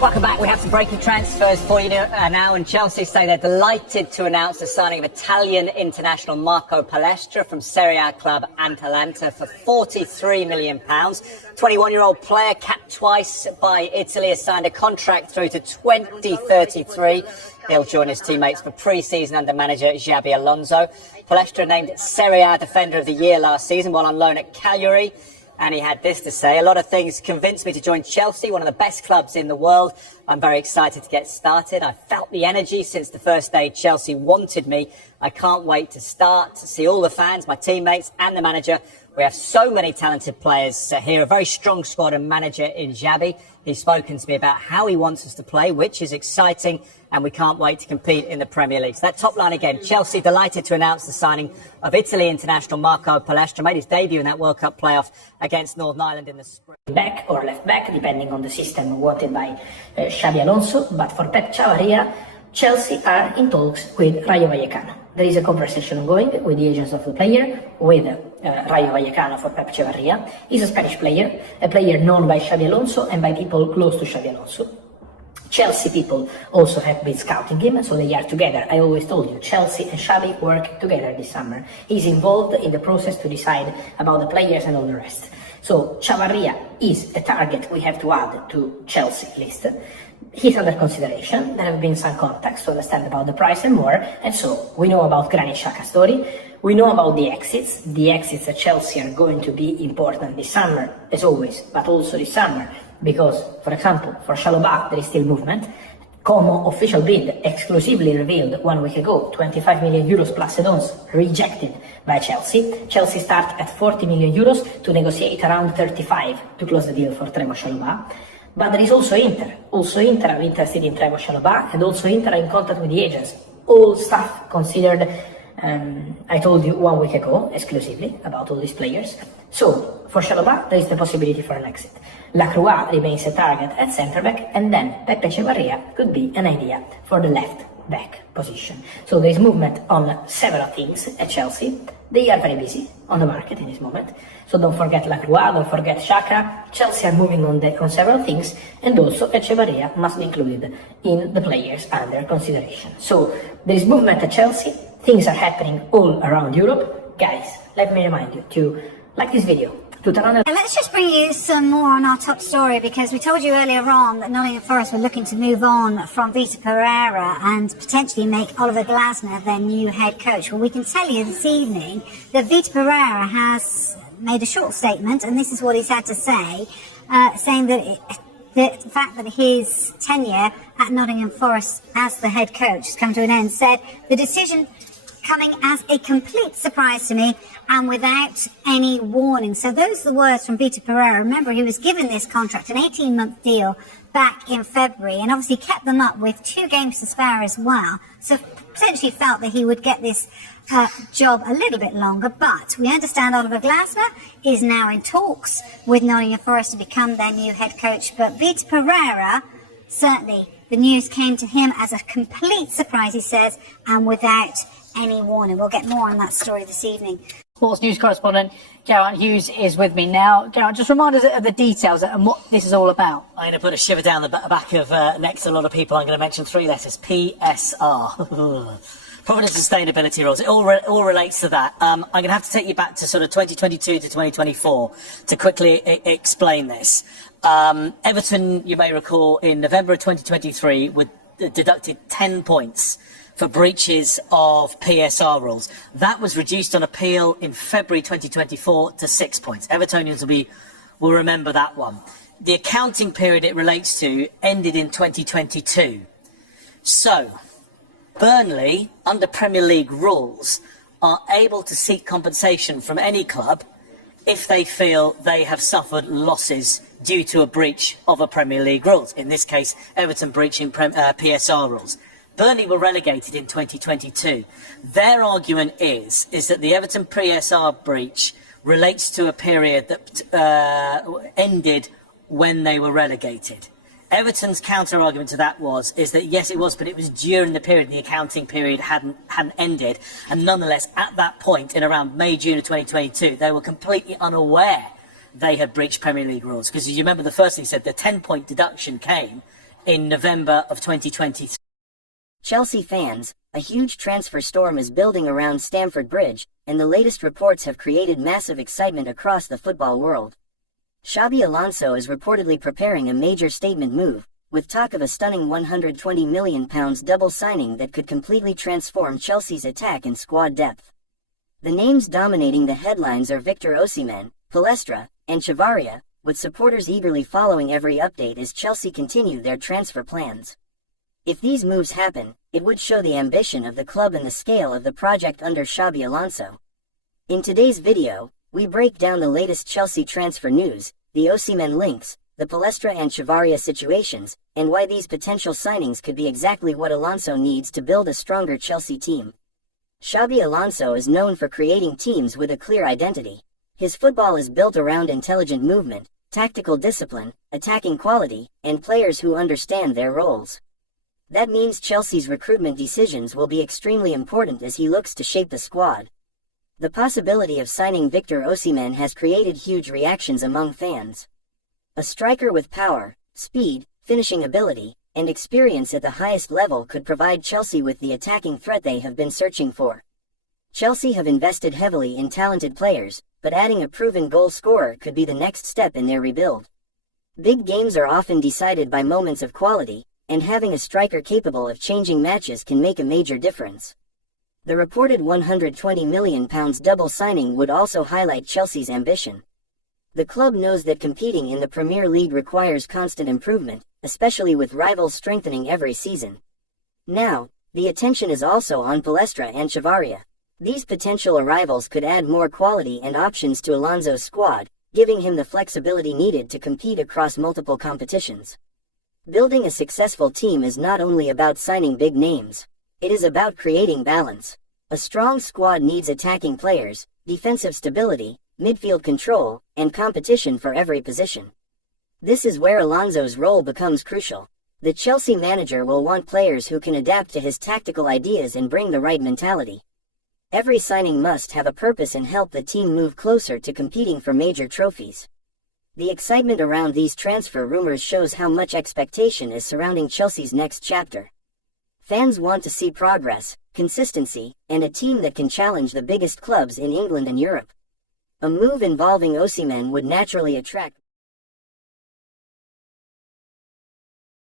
Welcome back. We have some breaking transfers for you now, and Chelsea say they're delighted to announce the signing of Italian international Marco Palestra from Serie A club Atalanta for £43 million. 21-year-old player, capped twice by Italy, has signed a contract through to 2033. He'll join his teammates for pre-season under manager Xabi Alonso. Palestra named Serie A Defender of the Year last season while on loan at Cagliari. And he had this to say: a lot of things convinced me to join Chelsea, one of the best clubs in the world. I'm very excited to get started. I felt the energy since the first day Chelsea wanted me. I can't wait to start, to see all the fans, my teammates and the manager. We have so many talented players here, a very strong squad and manager in Xabi. He's spoken to me about how he wants us to play, which is exciting, and we can't wait to compete in the Premier League. So that top line again: Chelsea delighted to announce the signing of Italy international Marco Palestra. Made his debut in that World Cup playoff against Northern Ireland in the spring. Back or left back, depending on the system wanted by Xabi Alonso. But for Pep Chavarria, Chelsea are in talks with Rayo Vallecano. There is a conversation ongoing with the agents of the player, with Rayo Vallecano for Pep Chavarria. He's a Spanish player, a player known by Xabi Alonso and by people close to Xabi Alonso. Chelsea people also have been scouting him, so they are together. I always told you, Chelsea and Xabi work together this summer. He's involved in the process to decide about the players and all the rest. So Chavarria is a target we have to add to Chelsea list. He's under consideration. There have been some contacts to understand about the price and more. And so we know about Granit Xhaka story. We know about the exits. The exits at Chelsea are going to be important this summer, as always, but also this summer. Because, for example, for Chalobah, there is still movement. Como official bid, exclusively revealed 1 week ago, 25 million euros plus add-ons, rejected by Chelsea. Chelsea start at 40 million euros to negotiate around 35 to close the deal for Trevoh Chalobah. But there is also Inter. Also Inter are interested in Trevoh Chalobah, and also Inter are in contact with the agents. All stuff considered, I told you 1 week ago, exclusively, about all these players. So, for Chalobah, there is the possibility for an exit. Lacroix remains a target at centre-back, and then Pepe Chavarria could be an idea for the left-back position. So there is movement on several things at Chelsea. They are very busy on the market in this moment. So don't forget Lacroix, don't forget Xhaka. Chelsea are moving on several things, and also Echevarria must be included in the players under consideration. So there is movement at Chelsea. Things are happening all around Europe. Guys, let me remind you to like this video. Let's just bring you some more on our top story, because we told you earlier on that Nottingham Forest were looking to move on from Vitor Pereira and potentially make Oliver Glasner their new head coach. Well, we can tell you this evening that Vitor Pereira has made a short statement, and this is what he's had to say, saying that the fact that his tenure at Nottingham Forest as the head coach has come to an end. Said, the decision coming as a complete surprise to me and without any warning. So those are the words from Vitor Pereira. Remember, he was given this contract, an 18-month deal, back in February, and obviously kept them up with 2 games to spare as well. So potentially felt that he would get this job a little bit longer. But we understand Oliver Glasner is now in talks with Nottingham Forest to become their new head coach. But Vitor Pereira, certainly the news came to him as a complete surprise, he says, and without any warning. We'll get more on that story this evening. Sports news correspondent Geraint Hughes is with me now. Geraint, just remind us of the details and what this is all about. I'm going to put a shiver down the back of necks of a lot of people. I'm going to mention 3 letters: PSR. Providence Sustainability Rules. It all relates to that. I'm going to have to take you back to sort of 2022 to 2024 to quickly explain this. Everton, you may recall, in November of 2023, were deducted 10 points for breaches of PSR rules. That was reduced on appeal in February 2024 to 6 points. Evertonians will remember that one. The accounting period it relates to ended in 2022. So, Burnley, under Premier League rules, are able to seek compensation from any club if they feel they have suffered losses due to a breach of a Premier League rules. In this case, Everton breaching PSR rules. Burnley were relegated in 2022. Their argument is that the Everton PSR breach relates to a period that ended when they were relegated. Everton's counter-argument to that is that yes, it was, but it was during the period, the accounting period hadn't ended, and nonetheless, at that point, in around May, June of 2022, they were completely unaware they had breached Premier League rules. Because you remember the first thing he said, the 10-point deduction came in November of 2023. Chelsea fans, a huge transfer storm is building around Stamford Bridge, and the latest reports have created massive excitement across the football world. Xabi Alonso is reportedly preparing a major statement move, with talk of a stunning £120 million double signing that could completely transform Chelsea's attack and squad depth. The names dominating the headlines are Victor Osimhen, Palestra, and Chavaria, with supporters eagerly following every update as Chelsea continue their transfer plans. If these moves happen, it would show the ambition of the club and the scale of the project under Xabi Alonso. In today's video, we break down the latest Chelsea transfer news, the Osimhen links, the Palestra and Chavaria situations, and why these potential signings could be exactly what Alonso needs to build a stronger Chelsea team. Xabi Alonso is known for creating teams with a clear identity. His football is built around intelligent movement, tactical discipline, attacking quality, and players who understand their roles. That means Chelsea's recruitment decisions will be extremely important as he looks to shape the squad. The possibility of signing Victor Osimhen has created huge reactions among fans. A striker with power, speed, finishing ability, and experience at the highest level could provide Chelsea with the attacking threat they have been searching for. Chelsea have invested heavily in talented players, but adding a proven goal scorer could be the next step in their rebuild. Big games are often decided by moments of quality, and having a striker capable of changing matches can make a major difference. The reported £120 million double signing would also highlight Chelsea's ambition. The club knows that competing in the Premier League requires constant improvement, especially with rivals strengthening every season. Now, the attention is also on Palestra and Chavaria. These potential arrivals could add more quality and options to Alonso's squad, giving him the flexibility needed to compete across multiple competitions. Building a successful team is not only about signing big names. It is about creating balance. A strong squad needs attacking players, defensive stability, midfield control, and competition for every position. This is where Alonso's role becomes crucial. The Chelsea manager will want players who can adapt to his tactical ideas and bring the right mentality. Every signing must have a purpose and help the team move closer to competing for major trophies. The excitement around these transfer rumors shows how much expectation is surrounding Chelsea's next chapter. Fans want to see progress, consistency, and a team that can challenge the biggest clubs in England and Europe. A move involving Osimhen would naturally attract